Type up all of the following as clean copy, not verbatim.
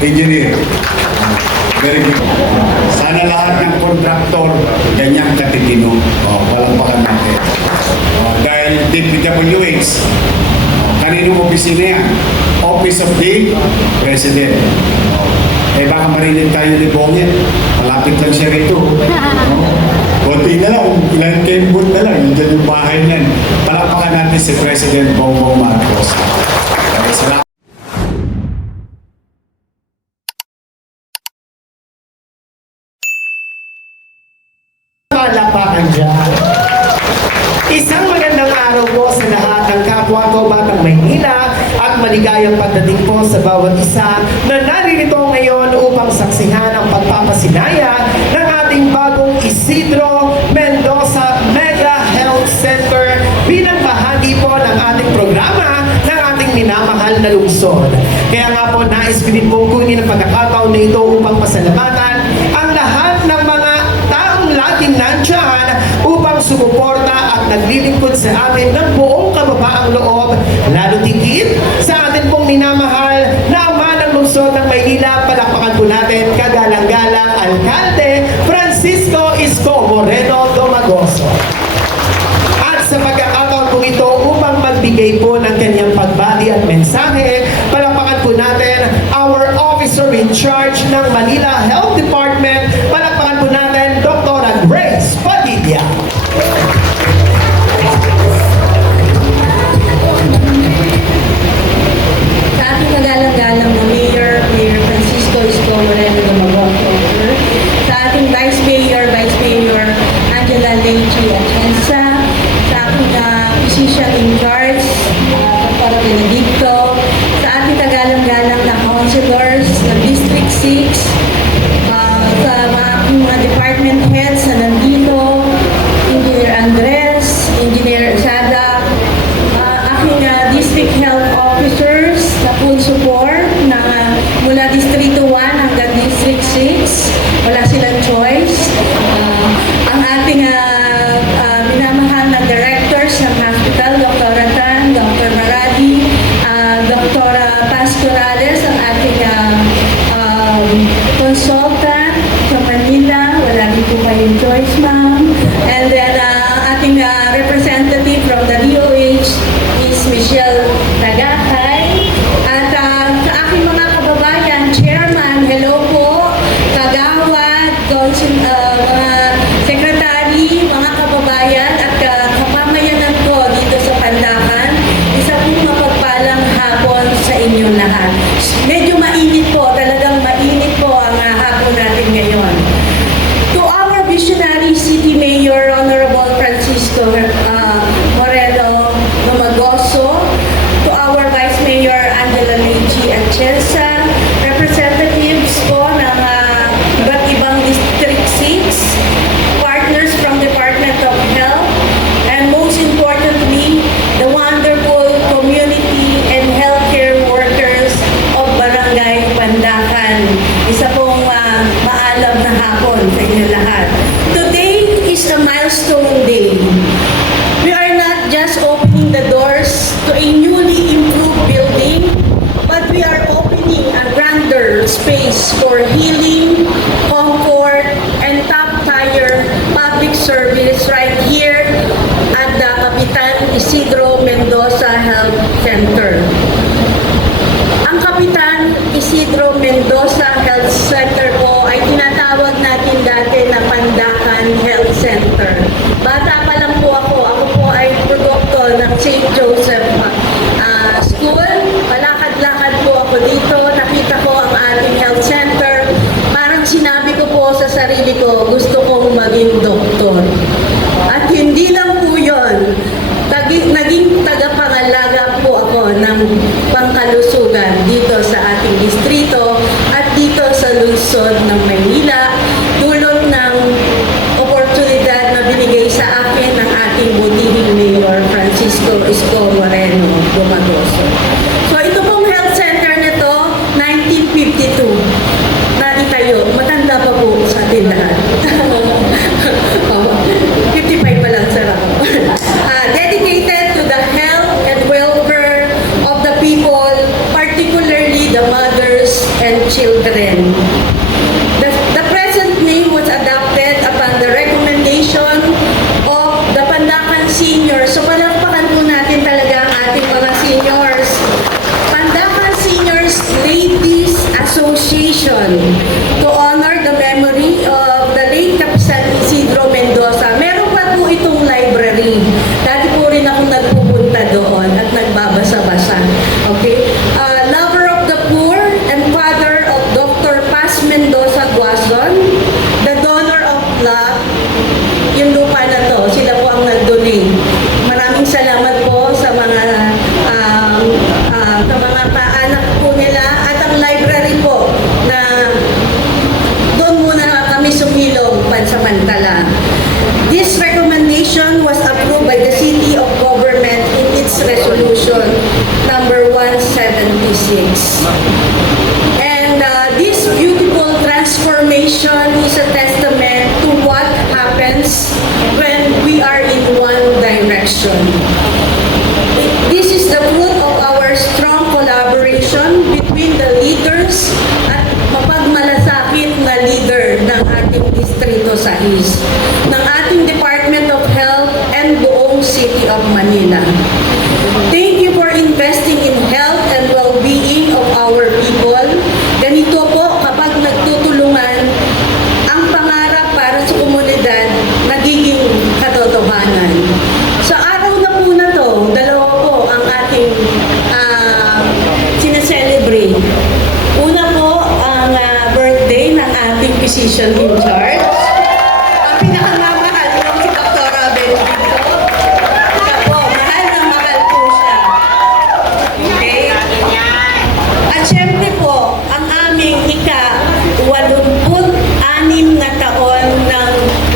engineer. Very good. Sana lahat ng kontraktor ganyang katitino. Palakpakan natin. Dahil DPWH, kaninong opisina yan? Office of the President. Baka marinig tayo ni Bongit. Malapit lang siya rito. Kunti na lang, ilang kembot na lang. Yun dyan yung bahay niyan. Palakpakan natin si President Bongbong Marcos. Salamat. Palapakan dyan. Isang magandang araw po sa lahat ng kapwa ko Batang Maynila at maligayang pagdating po sa bawat isa na naririto ngayon upang saksihan ang pagpapasinaya ng ating bagong Isidro Mendoza Mega Health Center bilang bahagi po ng ating programa ng ating minamahal na lungsod. Kaya nga po nais ko din pong kunin ang pagkakataon na ito upang pasalamatan ang lahat ng mga taong laging nandyan upang sumuporta at naglilingkod sa atin ng buong kababaang loob, lalo tigit sa atin pong minamahal na ama ng lungsod ng Maynila. Palakpakan po natin kagalang-galang Alkalde Francisco Isko Moreno Domagoso. At sa pagkakataon po ito upang magbigay po ng kanyang pagbati at mensahe, palakpakan po natin our officer in charge ng Manila Health Department. Palakpakan po natin Dr. Grace Padilla. Sa ating kagalang-galang na Mayor Francisco Isko Moreno Domagoso, sa ating Vice Mayor Angela Leite Atienza, sa ating physician in charge, Dr. Benedicto, sa ating kagalang-galang na councilors ng District 6, sa mga department heads na nandito, Engineer Andres, Engineer Sada, aking district health officers na full support na mula District 1 hanggang District 6, wala silang choice. Ang ating minamahal na directors ng hospital, Dr. Tan, Dr. Maradi, Dr. Pastorales, ang ating consultant sa Manila, wala din po kayong choice, ma'am. And then ating representative from the DOH is Michelle Tagakay. At sa aking mga kababayan, Chairman, hello po, Kagawad, mga Secretary, mga kababayan at kapamayanan ko dito sa Pandakan, isa pong mapagpalang hapon sa inyong lahat. Medyo mainit po, talagang mainit po ang hapon natin ngayon. To our visionary City Mayor, Honorable Francisco Moreno Domagoso, to our Vice Mayor Angela Leite Atienza, representatives po ng iba't ibang District 6, partners from Department of Health, and most importantly, the wonderful community and healthcare workers of Barangay Pandakan. Isa pong maalam na hapon sa inyo lahat. Today is a milestone day. We are not just opening the doors to a newly improved building, but we are opening a grander space for healing, comfort, and top-tier public service right here at the Kapitan Isidro Mendoza Health Center. Ang Kapitan Isidro Mendoza Health Center po ay tinatawag natin dati na Pandakan Health Center. Bata pa lang po ako po ay produkto ng St. Joseph School. Palakad-lakad po ako dito, nakita ko ang ating health center. Parang sinabi ko po sa sarili ko, gusto kong maging doktor. At hindi lang po yun, naging tagapangalaga po ako ng pangkalusugan dito sa ating distrito at dito sa lungsod ng Maynila, dulot ng oportunidad na binigay sa akin ng ating butihing Mayor Francisco Isko Moreno Domagoso. So ito pong health center nito, 1952 na itayo. Matanda pa po sa atin lahat. 55 pa lang sa ako. Dedicated to the health and welfare of the children. The present name was adopted upon the recommendation of the Pandacan Seniors. So palakpakan po natin talaga ang ating mga seniors. Pandacan Seniors Ladies Association to honor the memory of the late Kapitan Isidro Mendoza. Meron pa po itong library. Dati po rin ako nagpupunta doon at nagbabasa-basa. Okay? Lover of the poor and father of Dr. Paz Mendoza Guason, the donor of love, yung lupa na to, sila po ang nag-donate. Maraming salamat po sa mga kaanak po nila at ang library po na doon muna kami sumilong pansamantala. This recommendation was approved by the City of Government in its resolution number 176. And this beautiful transformation is a testament to what happens when we are in one direction. This is the fruit of our strong collaboration between the leaders at mapagmalasakit na leader ng ating distrito sa East, ng ating Department of Health and buong City of Manila. Thank you for investing in health and well-being of our people. Ganito po kapag nagtutulungan, ang pangarap para sa komunidad nagiging katotohanan. Sa araw na po na to, dalawa po ang ating sineselebrate. Una po ang birthday ng ating physician in charge. Ang pinakamamahal ng si Dr. Benedicto. Siya po, mahal na mahal po siya. Okay? At syempre po, ang aming ika-86 na taon ng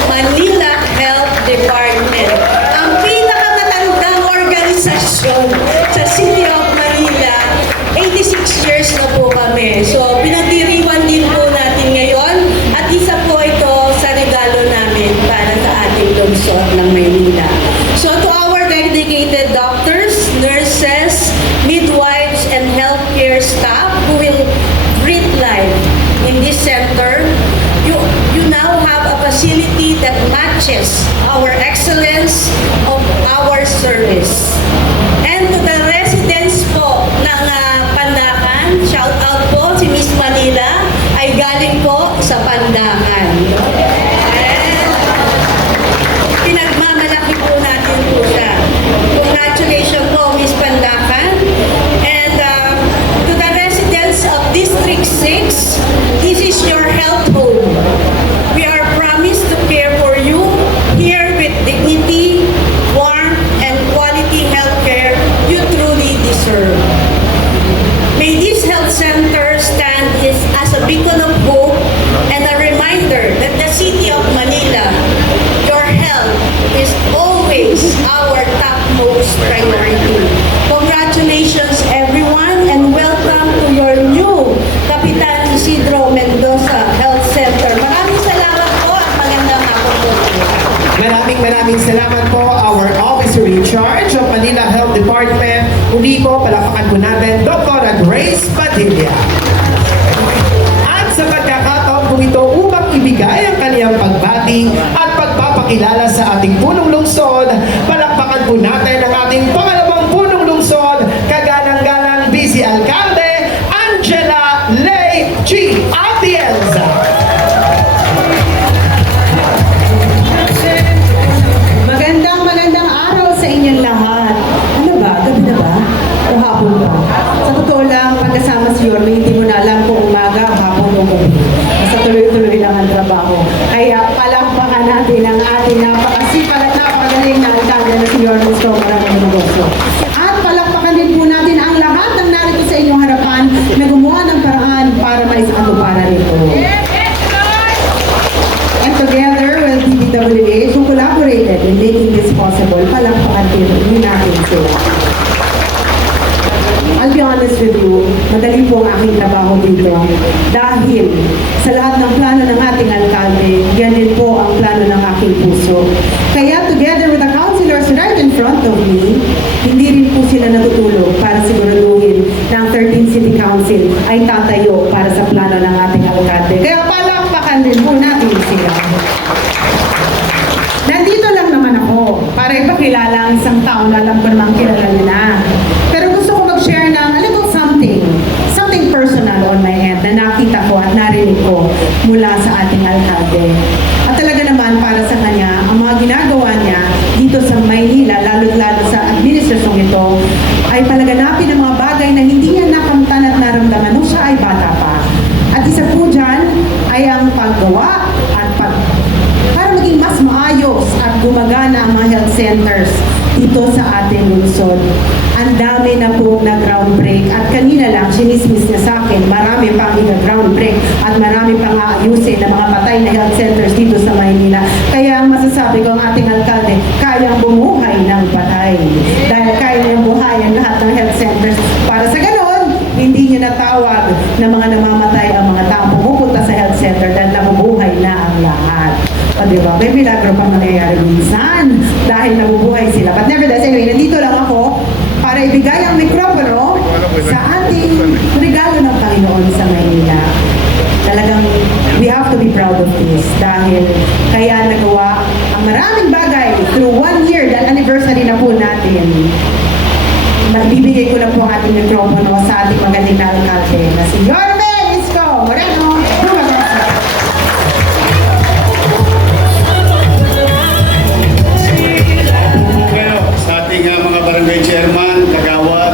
Manila Health Department. Ang pinakamatandang organisasyon sa City of Manila. 86 years na po kami. So, pinagdiriwan din po natin ngayon at isa po ito sa regalo namin para sa ating lungsod ng Maynila. So, to our dedicated doctors, nurses, midwives, and healthcare staff who will breathe life in this center, you now have a facility that matches our excellence of our service. And to the residents po ng Pandacan, shout out po si Miss Manila ay galing po sa Pandacan. And pinagmamalaki po natin po siya. Congratulations po Miss Pandacan. And to the residents of District 6, this is your health home. We are promised to care for you here with dignity, warmth, and quality healthcare you truly deserve. May this health center stand as a beacon of hope and a reminder that the City of Manila, your health is always our topmost priority. Congratulations everyone and welcome to your new Kapitan Isidro Mendoza Health Center. Maraming salamat po at magandang hapon po. Maraming salamat po our officer in charge of Manila Health Department. Muli po, palapakan po natin, Dr. Grace Padilla. At sa pagkakataon po ito upang ibigay ang kaniyang pagbati at pagpapakilala sa ating punong lungsod, palakpakan po natin ang ating pangalawang punong lungsod, kaganang-ganang Vice Alcalde, Angela Lei G. Atienza. Magandang araw sa inyong lahat. Ano ba? Gabi na ba? O hapon ba? Sa totoo lang, pagkasama si Yorme, hindi mo na alam kung umaga, hapon o gabi. Basta tuloy-tuloy lang ang trabaho. Kaya palakpakan natin ang ating napakasipag at napakagaling na alcalde na si Yorme Escobar ng negosyo. At palakpakan din po natin ang lahat ng narito sa inyong harapan na gumawa ng paraan para maisakatuparan ito. And together with DPWH, who collaborated in making this possible, palakpakan din natin sila. I'll be honest with you, madali po ang aking trabaho dito. Dahil sa lahat ng plano ng ating alkalde, yan din po ang plano ng aking puso. Kaya together with the councilors right in front of me, hindi rin po sila natutulog para siguraduhin na ang 13th City Council ay tatayo para sa plano ng palaganapin ang mga bagay na hindi niya nakamtan at naramdaman nung siya ay bata pa. At isa po dyan ay ang paggawa at para maging mas maayos at gumagana ang mga health centers dito sa ating lungsod. Ang dami na po na groundbreak at kanina lang sinismis niya sa akin, marami pang groundbreak at marami pang aayusin na mga patay na health centers dito sa Maynila. Kaya ang masasabi ko ang ating alkalde, kayang bumuhay ng patay. Dahil kaya niyang buhayan lahat ng health centers. Para sa ganon, hindi niya natawag na mga namamatay ang mga taong pumupunta sa health center dahil nabubuhay na ang lahat. O diba? May milagro pang nangyayari minsan dahil nabubuhay sila. But nevertheless, anyway, nandito lang ako para ibigay ang mikropono sa ating regalo ng Panginoon sa Maynila. Talagang we have to be proud of this dahil kaya nagawa ang maraming bagay through 1 year, dahil anniversary na po natin. Bibigay ko lang po ang ating mikropono sa ating magaling na alkalde na si Yorme Isko Moreno. Sa ating mga barangay chairman, kagawad,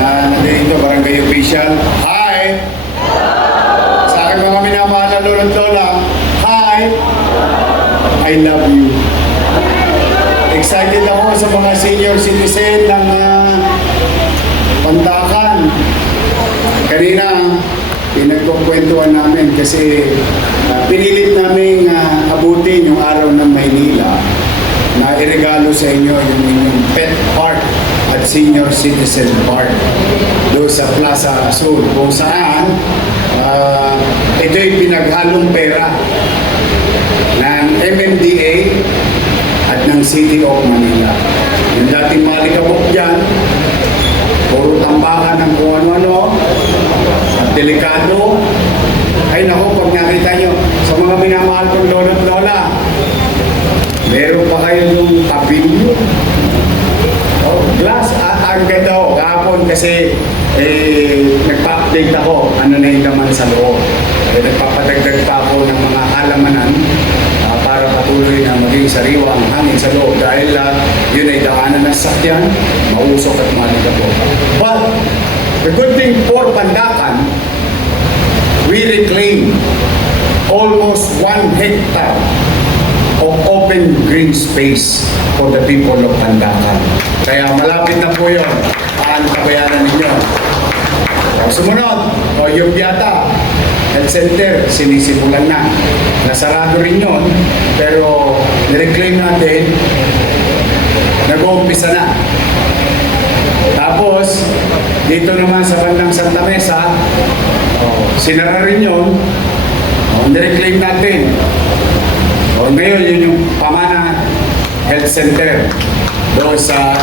na nandito, barangay official, hi! Sa aking mga minamahal na lolo at lola, hi! I love you. Excited ako sa mga senior citizen ng Pandakan. Kanina, pinagkukwentuhan namin kasi pinilit namin abutin yung araw ng Maynila na iregalo sa inyo yung inyong pet park at senior citizen park doon sa Plaza Sur kung saan ito'y pinaghalong pera ng MMDA at ng City of Manila. Yung dating malikabok dyan, puro tambakan ng kung ano-ano at delikado. Ay naku, pag nakita nyo sa mga minamahal kong lola at lola, meron pa kayo yung tabilyo. Oh, glass. Ang ganda ko, kahapon kasi nagpa-update ako, ano na yung laman sa loob. Nagpapadagdag pa ako ng mga halamanan para patuloy na maging sariwa ang hangin sa loob dahil yun ay daanan ng sakyan, mausok at malikabok. But the good thing for Pandakan, we reclaim almost 1 hectare of open green space for the people of Pandakan. Kaya malapit na po yun ang kabayanan ninyo. Sumunod, yung Biata Health Center, sinisimulan na. Nasarado rin yun, pero nireclaim natin, nag-uumpisa na. Tapos, dito naman sa bandang Santa Mesa, sinara rin yun, nireclaim natin. Ngayon, yun yung Pamana Health Center doon sa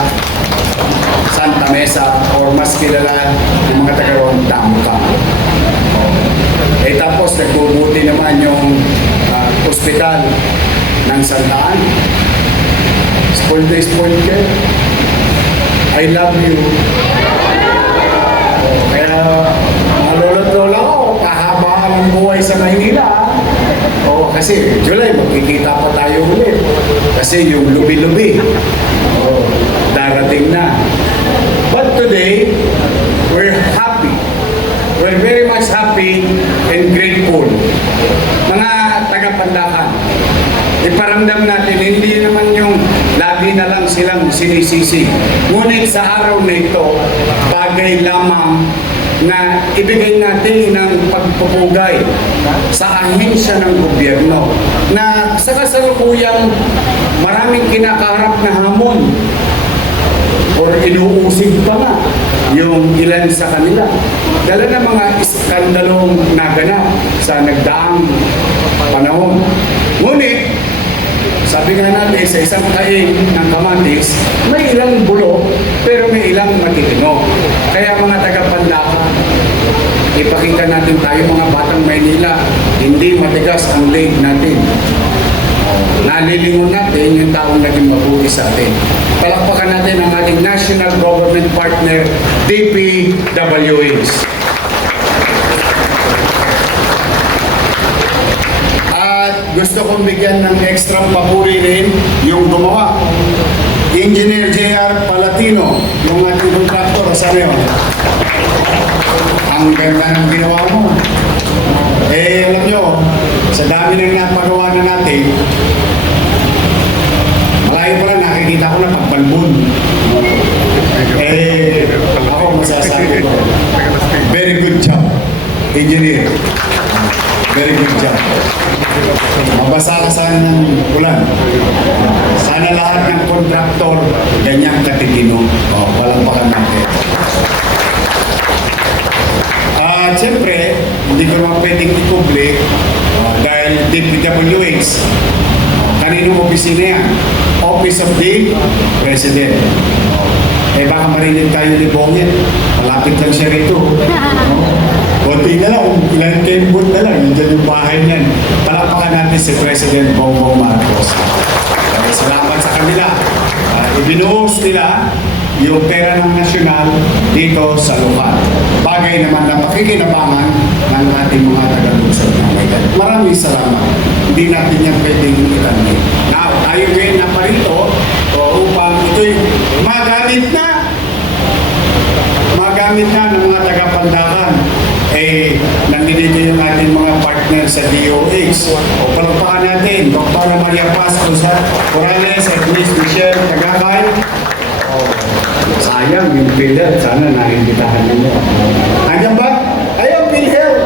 Santa Mesa or mas kilala ng mga taga-roon, Damka. Tapos nagbubuti naman yung ospital ng Santaan. Spoiled na spoiled ka. I love you. Kaya mga lolo't lola ko, kahabaan ang buhay sa Maynila. Kasi July, magkikita pa tayo ulit. Kasi yung lubi-lubi, darating na. But today, we're happy. We're very much happy and grateful. Mga taga-Pandakan, iparamdam natin, hindi naman yung lagi na lang silang sinisisi. Ngunit sa araw na ito, bagay lamang na ibigay natin ng pagpupugay sa ahensya ng gobyerno na sa kasalukuyang maraming kinakaharap na hamon or inuusig pa nga yung ilan sa kanila. Dala ng mga iskandalong naganap sa nagdaang panahon. Ngunit, sabi nga natin sa isang kain ng kamatis, may ilang bulok pero may ilang matitino. Kaya mga taga-Pandakan, ipakita natin tayo mga batang Maynila, hindi matigas ang leg natin. Nalilingon natin yung taong naging mabuti sa atin. Palakpakan natin ang ating national government partner, DPWH. At gusto kong bigyan ng extra papuri rin yung gumawa. Engineer J.R. Palatino, yung ating contractor sana yun. Ang ganda ng ginawa mo. Eh, alam nyo, sa dami ng napagawa na natin, malayo pa lang nakikita ko na pagbalbon. Eh, ako masasabi ko, very good job, engineer. Very good job. Mabasa ka sana ng ulan. Sana lahat ng kontraktor ganyang katitino. Walang baka natin. At siyempre, hindi ko naman pwedeng i-public dahil DPWH, kaninong opisina yan? Office of the President. Eh baka marinig tayo ni Bongit, malapit lang siya rito. Konti na lang, ilang kembot na lang, yun yung bahay niyan. Talapakan natin si President Bongbong Marcos. Salamat sa kanila. Ibinuhos nila yung pera ng nasyonal dito sa lokal. Bagay naman na pakikinabangan ng ating mga taga-lungsod ng Maydan. Maraming salamat. Hindi natin yan pwedeng itanong. Now, tayo ngayon na parito upang ito'y magamit na ng mga taga-Pandakan. Eh, nandito yung ating mga partner sa DOH. O palagpakan natin, Dr. Maria Paz Corrales at Miss Michelle Tagakay. Sayang yung PhilHealth, sana naimbitahan ninyo. Hanggang ba? Ayun, PhilHealth.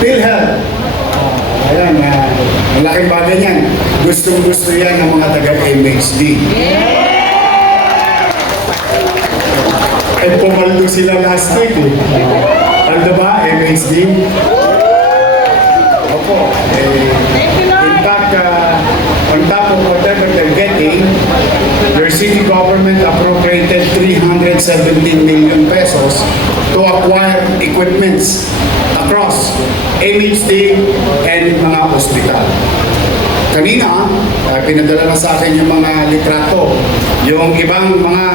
PhilHealth. Ayan, malaking bagay yan. Gustong-gusto yan ng mga taga-MHD. Eh, pumaldo sila last week eh. Ano ba, MHD? Opo. In fact, on top of whatever they're getting, their city government appropriated 317 million pesos to acquire equipments across MHD and mga hospital. Kanina, pinadala na sa akin yung mga litrato, yung ibang mga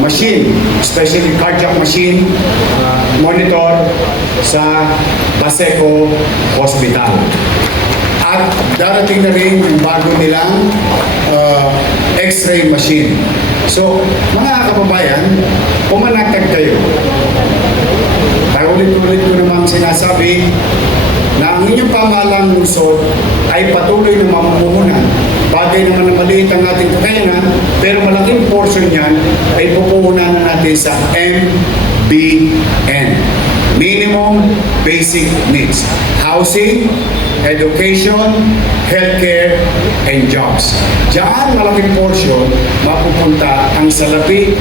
machine, especially cardiac machine, monitor sa Baseco Hospital. At darating na rin yung bago nilang X-ray machine. So, mga kababayan, pumanatag kayo. Ulit-ulit ko namang sinasabi na ang inyong pamahalang lungsod ay patuloy na mamumuhunan. Bagay naman na maliit ang ating kakayanan, pero malaking portion niyan ay pupuhunan na natin sa MBN. Minimum Basic Needs. Housing, education, healthcare, and jobs. Diyan malaking portion mapupunta ang salapi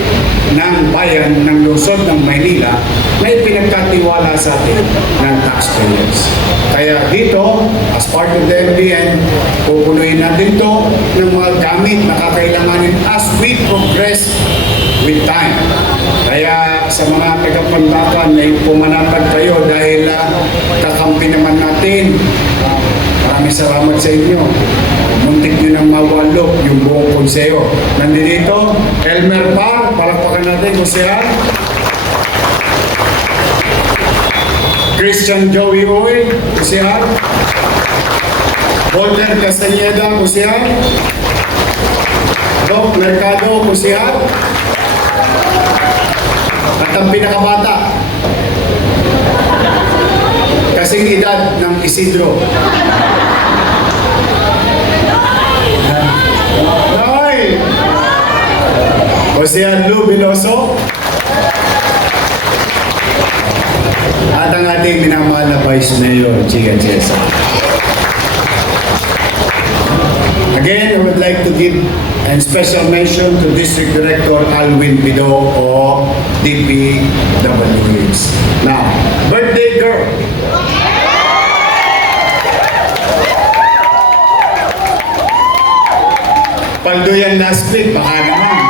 ng bayan ng lungsod ng Maynila na ipinagkatiwala sa atin ng taxpayers. Kaya dito, as part of the MBN, pupunuin natin ito ng mga gamit na kakailanganin as we progress with time. Kaya sa mga taga-Pandakan ay pumanatag kayo dahil kakampi naman natin. Maraming salamat sa inyo. Muntik nyo nang mawalok yung buong konseyo. Nandito, Elmer Par, palakpakan natin, konsehan. Christian Joey Oy, konsehan. Walter Castañeda, konsehan. Doc Mercado, konsehan. At ang pinakabata, kasing edad ng Isidro. Noy! Josean Lu Biloso. At ang ating minamahal na Vice Mayor, Chica Chesa. Again, I would like to give a special mention to District Director Alwin Pido of DPWH. Now, birthday girl. Paldo yan last week, baka naman.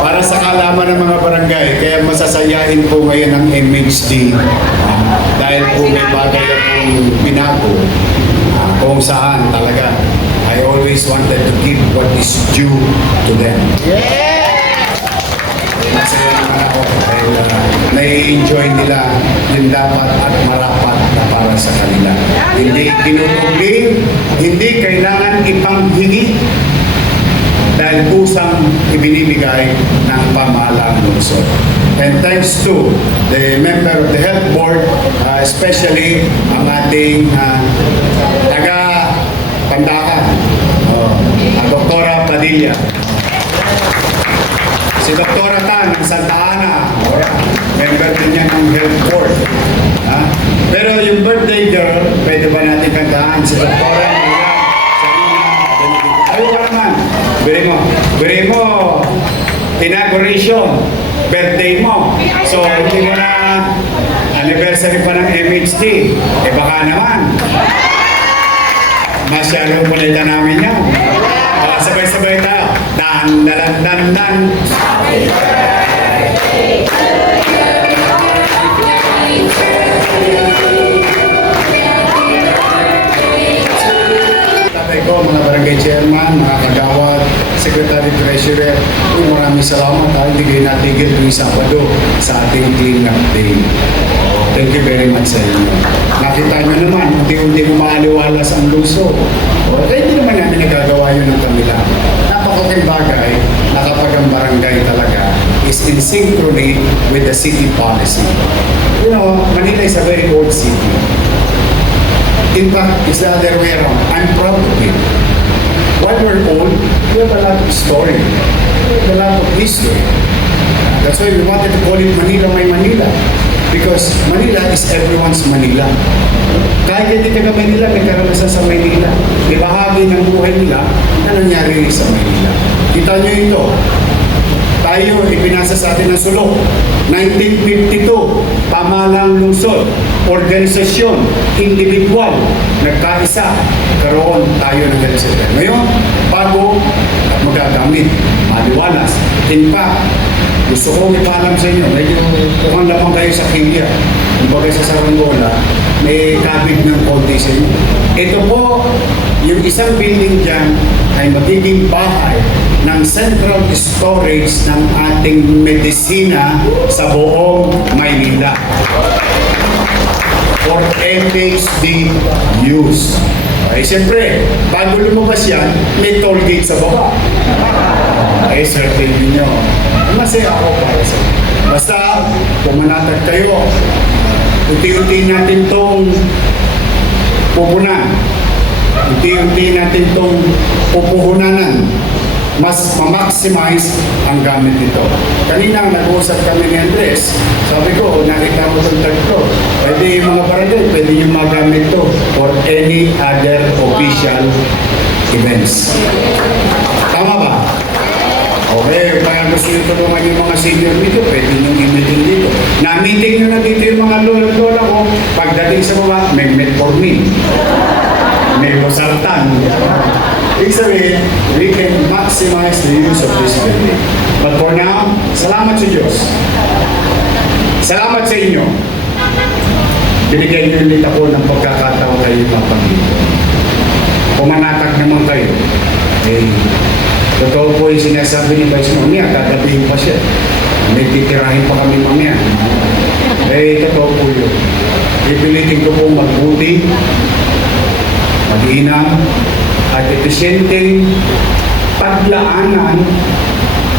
Para sa kalaman ng mga barangay, kaya masasayahin po ngayon ang MHD dahil po may bagay na pong binago kung saan talaga I always wanted to give what is due to them. Masaya naman ako dahil nai-enjoy nila yung dapat at marapat na para sa kanila. Hindi tinutugling, hindi kailangan ipanghingi. dahil kusang ibinibigay ng pamahalaang lungsod. And thanks to the member of the health board, especially ang ating taga-Pandakan, Doktora Padilla. Si Doktora Tan ng Santa Ana, member din yan ng health board. Pero yung birthday girl, pwede ba natin kantahan? Si Doktora Ay, pa naman. Biri mo, inauguration, birthday mo. So, hindi mo na anniversary pa ng MHD. Baka naman. Masyadong kulita namin yan. Sabay-sabay tayo. Dan, dan, dan, dan. Tatay ko, mga barangay chairman, mga kagawad, secretary treasurer, maraming salamat dahil hindi kayo natigil tuwing Sabado sa ating clean-up day. Thank you very much sa inyo. Nakita nyo naman, unti-unti kumaliwalas ang luso. Kaya hindi naman namin nagagawa yun ng kanila. Napakaking bagay na kapag ang barangay talaga is in synchrony with the city policy. You know, Manila is a very old city. In fact, it's the other way around. I'm proud of it. While we're old, we have a lot of story. We have a lot of history. That's why we wanted to call it Manila, My Manila. Because Manila is everyone's Manila. Kahit hindi taga Manila, may karanasan sa Manila. May bahagi ng buhay nila na nangyari sa Manila. Kita nyo ito. Tayo, ipinasa sa atin ng sulok. 1952, pamahalang lungsod, organisasyon, individual, nagkaisa, karoon tayo ng health center. Ngayon, bago at magagamit, maliwalas. In fact, gusto kong ipaalam sa inyo, medyo mukhang lamang kayo sa Kenya. Kumbaga sa Saranggola, may kabig ng konti sa inyo. Ito po, yung isang building dyan ay magiging bahay ng central storage ng ating medisina sa buong Maynila for MHD use. Ay, siyempre, bago lumabas yan, may toll gate sa baba. Ay, certain ninyo. Masaya ako para sa inyo. Basta, pumanatag kayo. Unti-unti natin itong pupunan. Unti-unti natin itong pupuhunanan. Mas ma-maximize ang gamit nito. Kanina nag-uusap kami ni Andres. Sabi ko, nakita mo itong tag ko. Pwede yung mga barangay, pwede yung magamit ito for any other official events. Tama ba? Okay, kaya gusto nyo tulungan yung mga senior dito, pwede nyo i-meeting dito. Na-meeting nyo na dito yung mga lola ko. Pagdating sa mga, may metformin. May losartan. Ibig sabihin, we can maximize the use of this building. But for now, salamat sa Diyos. Salamat sa inyo. Binigyan niyo ulit ako ng pagkakataon kayo mapagdito. Pumanatag naman kayo. Totoo po yung sinasabi ni Vice Mamaya, tatabihin pa siya. May titirahin pa kami mamaya. Totoo po yun. Ipilitin ko po magbuti, mag-inam, at episyenteng paglaanan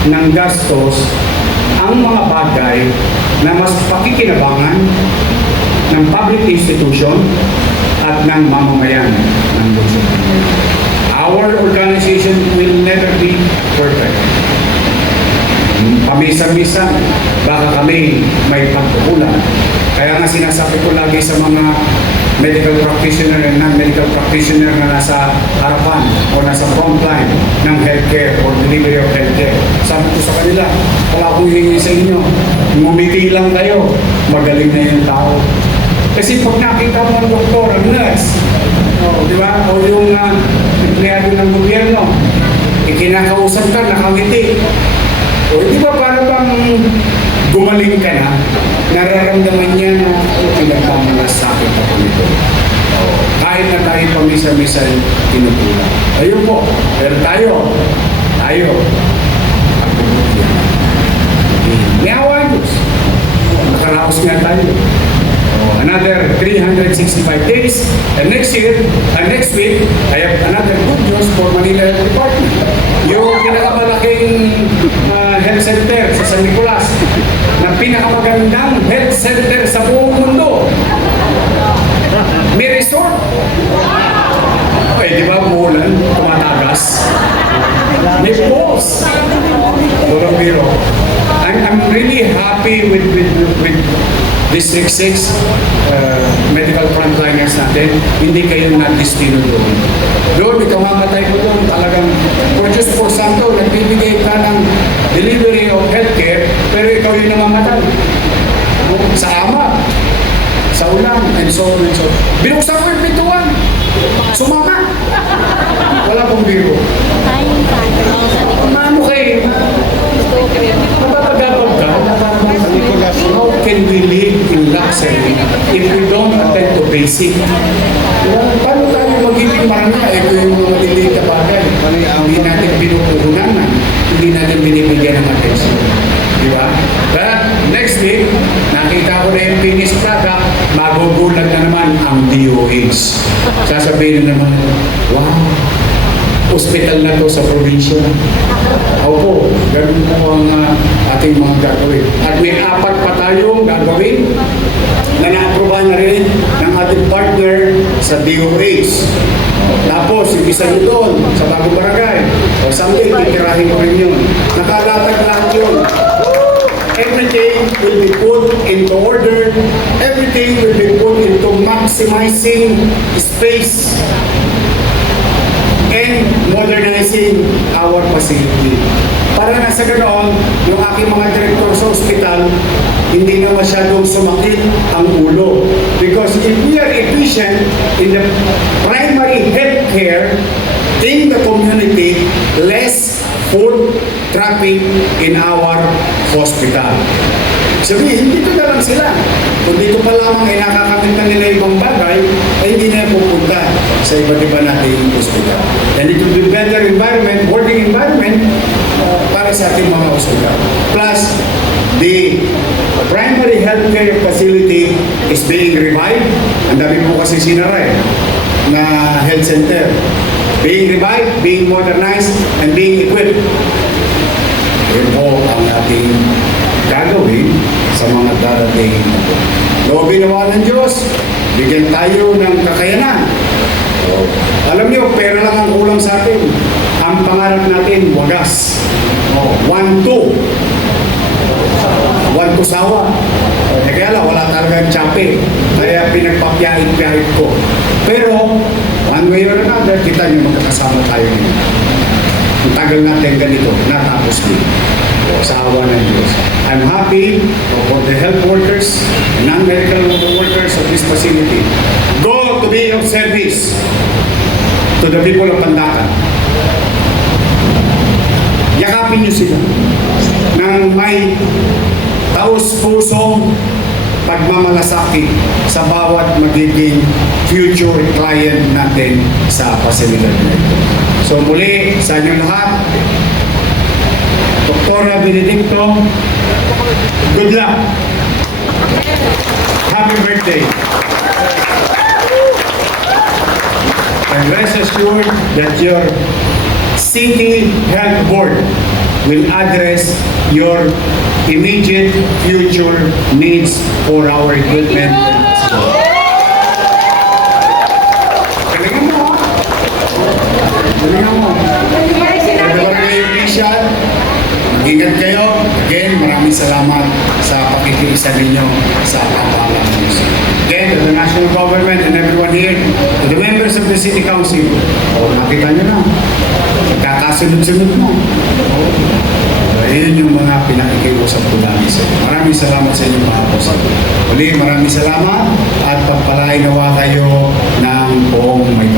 ng gastos ang mga bagay na mas pakikinabangan ng public institution at ng mamamayan ng lungsod. Our organization will never be perfect. Pamisa-misa, baka kami may pagkukulang. Kaya nga sinasabi ko lagi sa mga medical practitioner and non-medical practitioner na nasa harapan o nasa front line ng healthcare or delivery of healthcare. Sabi ko sa kanila, wala akong hihingi sa inyo. Ngumiti lang kayo, magaling na yung tao. Kasi pag nakita mo ang doktor, ang nurse, di ba? O yung empleyado ng gobyerno, ikinakausap ka, nakangiti. O di ba para bang gumaling ka na, nararamdaman niya na pinagpamalasakit ako nito. Kahit na tayo pamisa-misa tinutulang. Ayun po, pero tayo, ang pumutihan. May awa Diyos. Nakaraos nga tayo. Another 365 days, and next week, I have another good news for Manila Health Department. Yung pinakamal kaming health center sa San Nicolas na pinakamagandang health center sa buong mundo. May resort. Eh, di ba umulan, tumatagas? May balls. Walang biro. I'm really happy with District 6 medical frontliners natin. Hindi kayo na-destino doon. Doon, ikaw mamatay ko doon. Talagang, for just for santo, nagbibigay ka ng delivery of healthcare, pero ikaw yung namamatay. Sa ama, sa ulan, and so on and so on. Binuksan ko yung pintuan. Sumama. Wala pong biro. Paano kayo? Mapapagabag ka? How can we live in luxury if we don't attend to basic? Paano tayo magiging marami kung yung mga maliliit na bagay? Hindi natin pinupuhunan, hindi natin binibigyan ng atensyon. Di ba? But next week, nakita ko na yung finished product, magugulat na naman ang DOH. Sasabihin na naman, wow, hospital na to sa probinsya. Opo, ganun po ang ating mga gagawin. At may 4 pa tayong gagawin na na-aprobahan na rin ng ating partner sa DOH. Tapos, yung isa nyo doon sa bagong barangay. O someday, titirahin ko rin yun. Nakalatag lahat yun. Everything will be put into order. Everything will be put into maximizing space and modernizing our facility. Para na sa ganoon, yung aking mga direktor sa ospital, hindi na masyadong sumakit ang ulo. Because if we are efficient in the primary health care in the community, less foot traffic in our hospital. Sabihin, dito na lang sila. Kung dito pa lamang ay nakakamit na nila ibang bagay, ay hindi na pupunta sa iba't iba nating hospital. And it will be better environment, working environment para sa ating mga hospital. Plus, the primary healthcare facility is being revived. Ang dami po kasi sinaray na health center. Being revived, being modernized, and being equipped. Yun po ang ating gagawin sa mga darating. Loobin naman ng Diyos, bigyan tayo ng kakayanan. Alam niyo, pera lang ang kulang sa atin. Ang pangarap natin, wagas. 1-2. 1-2 sawa. Kaya lang, wala talagang tsape. Kaya pinagpapiyahit-piyahit ko. Pero, one way or another, kita niyo magkakasama tayo nito. Ang tagal natin ganito, natapos din. Sa awa ng Diyos. I'm happy for the health workers, non-medical workers of this facility. Go to be of service to the people of Pandacan. Yakapin niyo sila ng may taus-pusong pagmamalasakit sa bawat magiging future client natin sa facility na ito. So muli, sa inyo lahat, Dr. Benedicto, good luck. Happy birthday. And rest assured that your City Health Board will address your immediate future needs for our equipment. Galingan mo. Galingan mo. Ingat kayo. Again, maraming salamat sa pakikiisa ninyo sa pagpapala. Again, to the national government and everyone here, to the members of the City Council, nakita nyo na, kakasunod-sunod mo. Ayun yung mga pinakikiusap ko dami sa inyo. Maraming salamat sa inyo mga kapusan. Uli, maraming salamat at pagpalain nawa kayo ng buong may